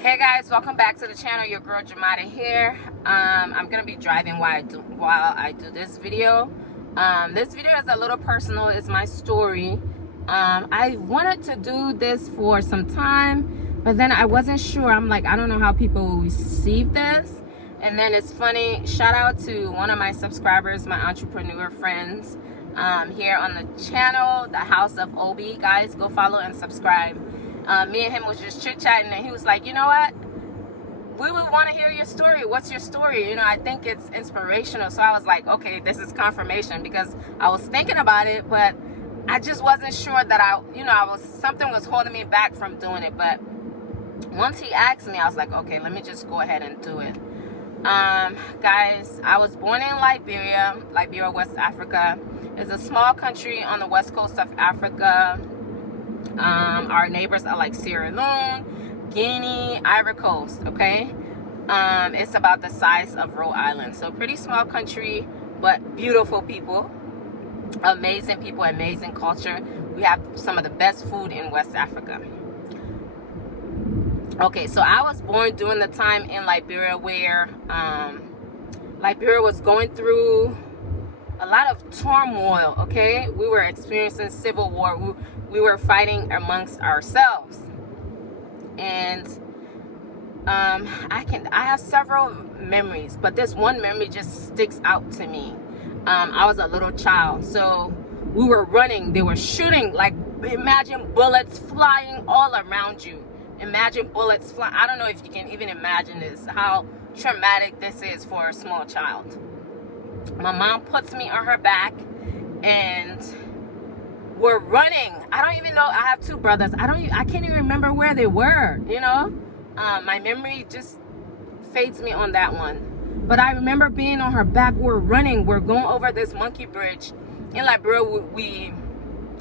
Hey guys, welcome back to the channel. Your girl Jamada here. I'm gonna be driving while I do this video. This video is a little personal. It's my story. I wanted to do this for some time, but then I wasn't sure. I'm like, I don't know how people will receive this. And then it's funny. Shout out to one of my subscribers, my entrepreneur friends, here on the channel, the House of Obi. Guys, go follow and subscribe. Me and him was just chit-chatting, and he was like, you know what, we would want to hear your story. What's your story? You know, I think it's inspirational. So I was like, okay, this is confirmation, because I was thinking about it, but I just wasn't sure that something was holding me back from doing it. But once he asked me, I was like, okay, let me just go ahead and do it. Guys, I was born in Liberia, West Africa. It's a small country on the west coast of Africa. Our neighbors are like Sierra Leone, Guinea, Ivory Coast, okay? It's about the size of Rhode Island. So pretty small country, but beautiful people. Amazing people, amazing culture. We have some of the best food in West Africa. Okay, so I was born during the time in Liberia where Liberia was going through a lot of turmoil, okay? We were experiencing civil war. We were fighting amongst ourselves. And I have several memories, but this one memory just sticks out to me. I was a little child, so we were running. They were shooting, like, imagine bullets flying all around you. Imagine bullets flying. I don't know if you can even imagine this, how traumatic this is for a small child. My mom puts me on her back and we're running. I don't even know. I have two brothers. I can't even remember where they were, you know. My memory just fades me on that one. But I remember being on her back. We're running. We're going over this monkey bridge in Liberia. We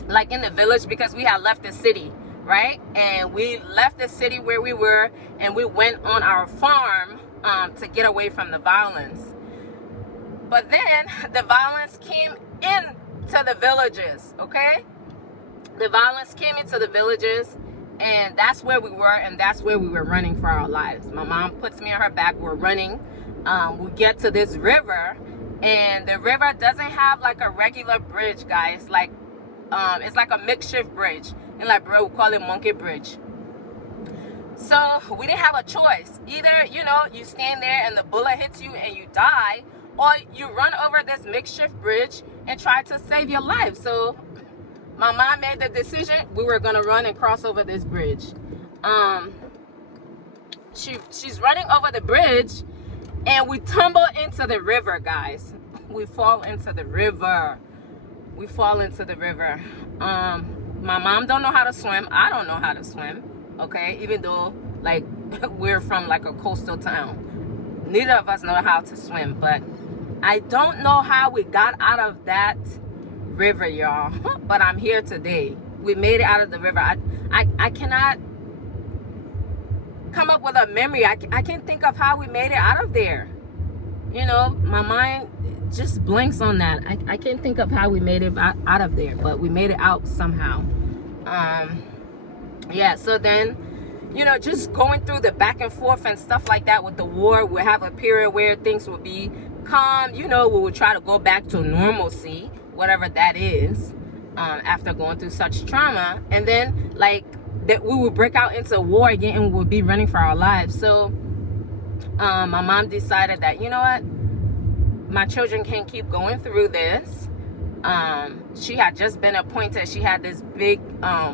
like in the village, because we had left the city, right? And we left the city where we were, and we went on our farm to get away from the violence. But then the violence came into the villages, okay? The violence came into the villages, and that's where we were, and that's where we were running for our lives. My mom puts me on her back. We're running. We get to this river, and the river doesn't have like a regular bridge, guys. Like, it's like a makeshift bridge. In Liberia, we call it monkey bridge. So we didn't have a choice. Either, you know, you stand there and the bullet hits you and you die, or you run over this makeshift bridge and try to save your life. So my mom made the decision. We were gonna run and cross over this bridge. She's running over the bridge, and we tumble into the river, guys. We fall into the river. We fall into the river. My mom don't know how to swim. I don't know how to swim, okay? Even though, like, we're from like a coastal town. Neither of us know how to swim, but I don't know how we got out of that river, y'all. But I'm here today. We made it out of the river. I cannot come up with a memory. I can't think of how we made it out of there. You know, my mind just blanks on that. I can't think of how we made it out of there, but we made it out somehow. Yeah, so then, you know, just going through the back and forth and stuff like that with the war, we have a period where things would be calm. You know, we would try to go back to normalcy, whatever that is, after going through such trauma. And then, like, that we would break out into war again, and we would be running for our lives. So my mom decided that, you know what, my children can't keep going through this. She had just been appointed. She had this big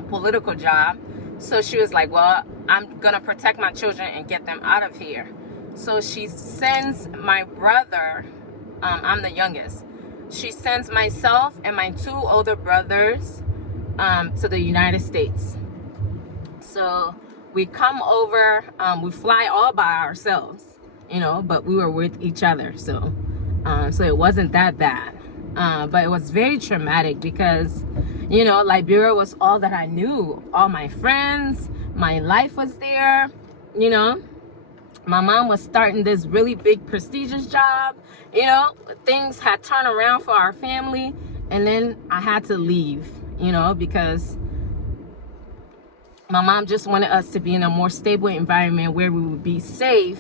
political job. So she was like, well, I'm gonna protect my children and get them out of here. So she sends my brother, I'm the youngest, she sends myself and my two older brothers to the United States. So we come over, we fly all by ourselves, you know, but we were with each other. So it wasn't that bad. But it was very traumatic, because, you know, Liberia was all that I knew. All my friends, my life was there, you know. My mom was starting this really big prestigious job, you know. Things had turned around for our family, and then I had to leave, you know, because My mom just wanted us to be in a more stable environment where we would be safe,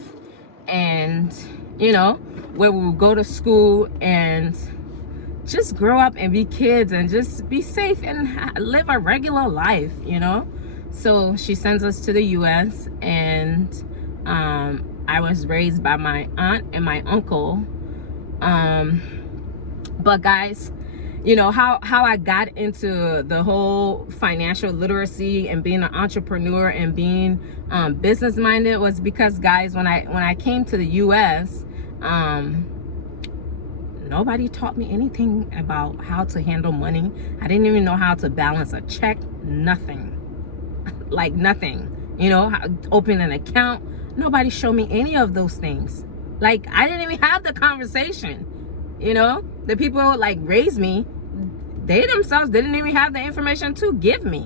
and you know, where we would go to school and just grow up and be kids and just be safe and live a regular life, you know. So she sends us to the US, and I was raised by my aunt and my uncle. But guys, you know, how I got into the whole financial literacy and being an entrepreneur and being business minded was because, guys, when I came to the US, nobody taught me anything about how to handle money. I didn't even know how to balance a check. Nothing. Like nothing. You know, how open an account. Nobody showed me any of those things. Like, I didn't even have the conversation. You know, the people like raised me, they themselves didn't even have the information to give me.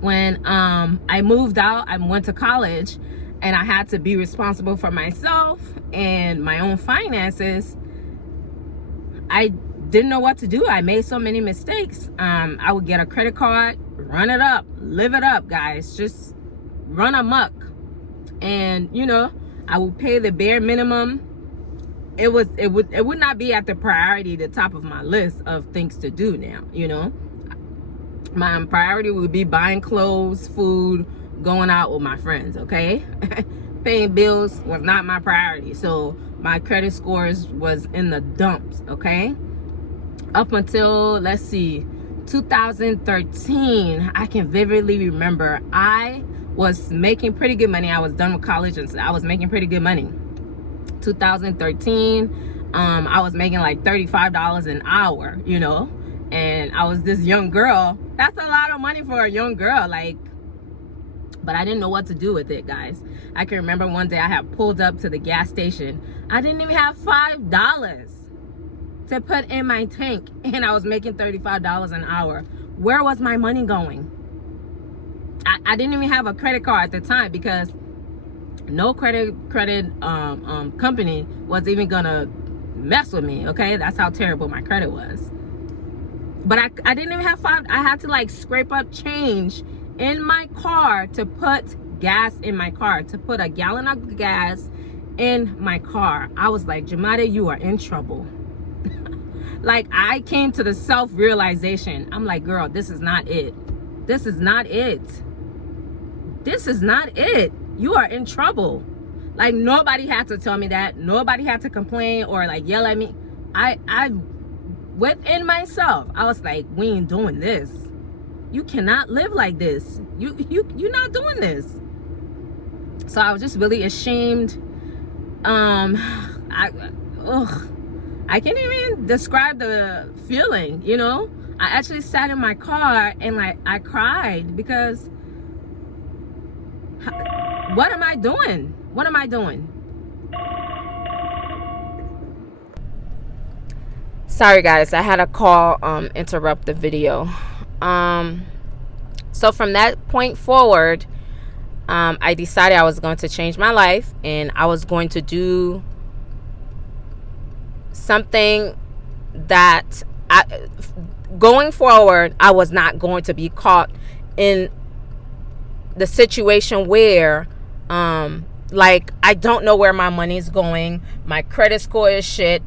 When I moved out, I went to college, and I had to be responsible for myself and my own finances. I didn't know what to do. I made so many mistakes. I would get a credit card, run it up, live it up, guys, just run amok. And you know, I would pay the bare minimum. It would not be at the priority, the top of my list of things to do now, you know. My priority would be buying clothes, food, going out with my friends, okay? Paying bills was not my priority. So my credit scores was in the dumps, okay? Up until, let's see, 2013, I can vividly remember I was making pretty good money. I was done with college, and I was making pretty good money. 2013, I was making like $35 an hour, you know, and I was this young girl. That's a lot of money for a young girl, like, but I didn't know what to do with it, guys. I can remember one day I had pulled up to the gas station. I didn't even have $5 to put in my tank, and I was making $35 an hour. Where was my money going? I didn't even have a credit card at the time, because no credit company was even gonna mess with me, okay? That's how terrible my credit was. But I didn't even have $5. I had to like scrape up change in my car to put gas in my car, to put a gallon of gas in my car. I was like, Jamada, you are in trouble. Like, I came to the self-realization. I'm like, girl, this is not it. This is not it. This is not it. You are in trouble. Like, nobody had to tell me that. Nobody had to complain or like yell at me. I within myself, I was like, we ain't doing this. You cannot live like this. You're not doing this. So I was just really ashamed. I can't even describe the feeling, you know. I actually sat in my car and like I cried, because what am I doing? What am I doing? Sorry guys, I had a call interrupt the video. So from that point forward, I decided I was going to change my life, and I was going to do something that going forward, I was not going to be caught in the situation where like, I don't know where my money is going. My credit score is shit.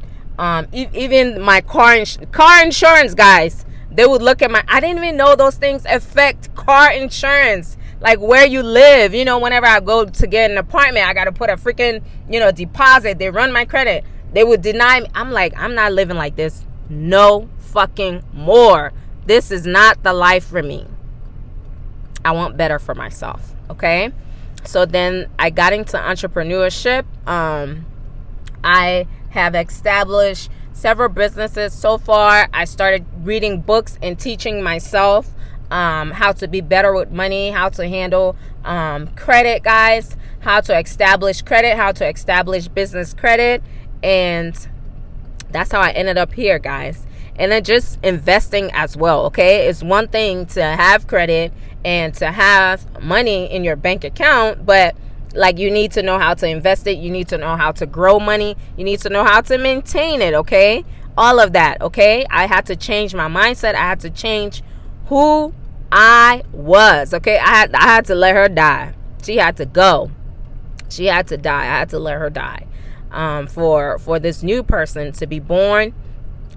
Even my car insurance, guys, they would look at I didn't even know those things affect car insurance, like where you live. You know, whenever I go to get an apartment, I got to put a freaking, you know, deposit. They run my credit. They would deny me. I'm like, I'm not living like this no fucking more. This is not the life for me. I want better for myself, okay? So then I got into entrepreneurship. I have established several businesses so far. I started reading books and teaching myself how to be better with money, how to handle credit, guys, how to establish credit, how to establish business credit. And that's how I ended up here, guys. And then just investing as well, okay? It's one thing to have credit and to have money in your bank account, but like, you need to know how to invest it. You need to know how to grow money. You need to know how to maintain it, okay? All of that, okay? I had to change my mindset. I had to change who I was, okay? I had to let her die. She had to go. She had to die. I had to let her die. For this new person to be born,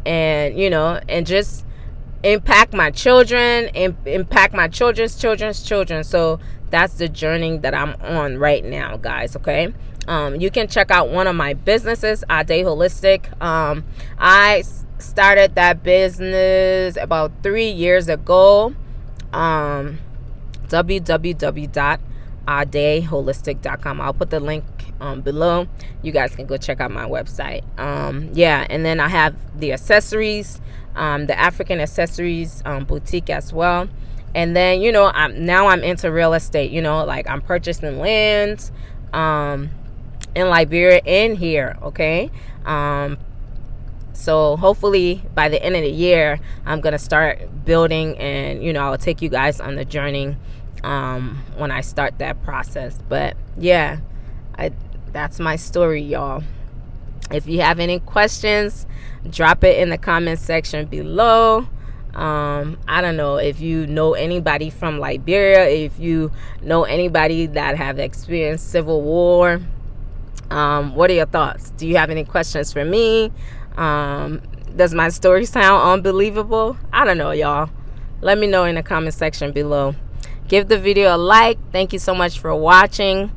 and and just impact my children, and impact my children's children. So that's the journey that I'm on right now, guys. Okay. You can check out one of my businesses, Ade Holistic. I started that business about 3 years ago. www.adeholistic.com. I'll put the link below. You guys can go check out my website. Yeah, and then I have the accessories, the African accessories boutique as well. And then I'm into real estate. Like I'm purchasing lands in Liberia and here. Okay. So hopefully by the end of the year, I'm going to start building, and, I'll take you guys on the journey when I start that process. But yeah, that's my story, y'all. If you have any questions, drop it in the comment section below. I don't know if you know anybody from Liberia, if you know anybody that have experienced civil war. What are your thoughts? Do you have any questions for me? Does my story sound unbelievable? I don't know, y'all. Let me know in the comment section below. Give the video a like. Thank you so much for watching.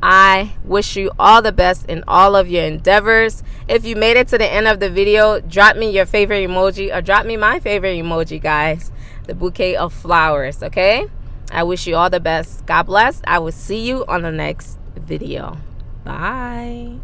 I wish you all the best in all of your endeavors. If you made it to the end of the video, drop me your favorite emoji, or drop me my favorite emoji, guys. The bouquet of flowers, okay? I wish you all the best. God bless. I will see you on the next video. Bye.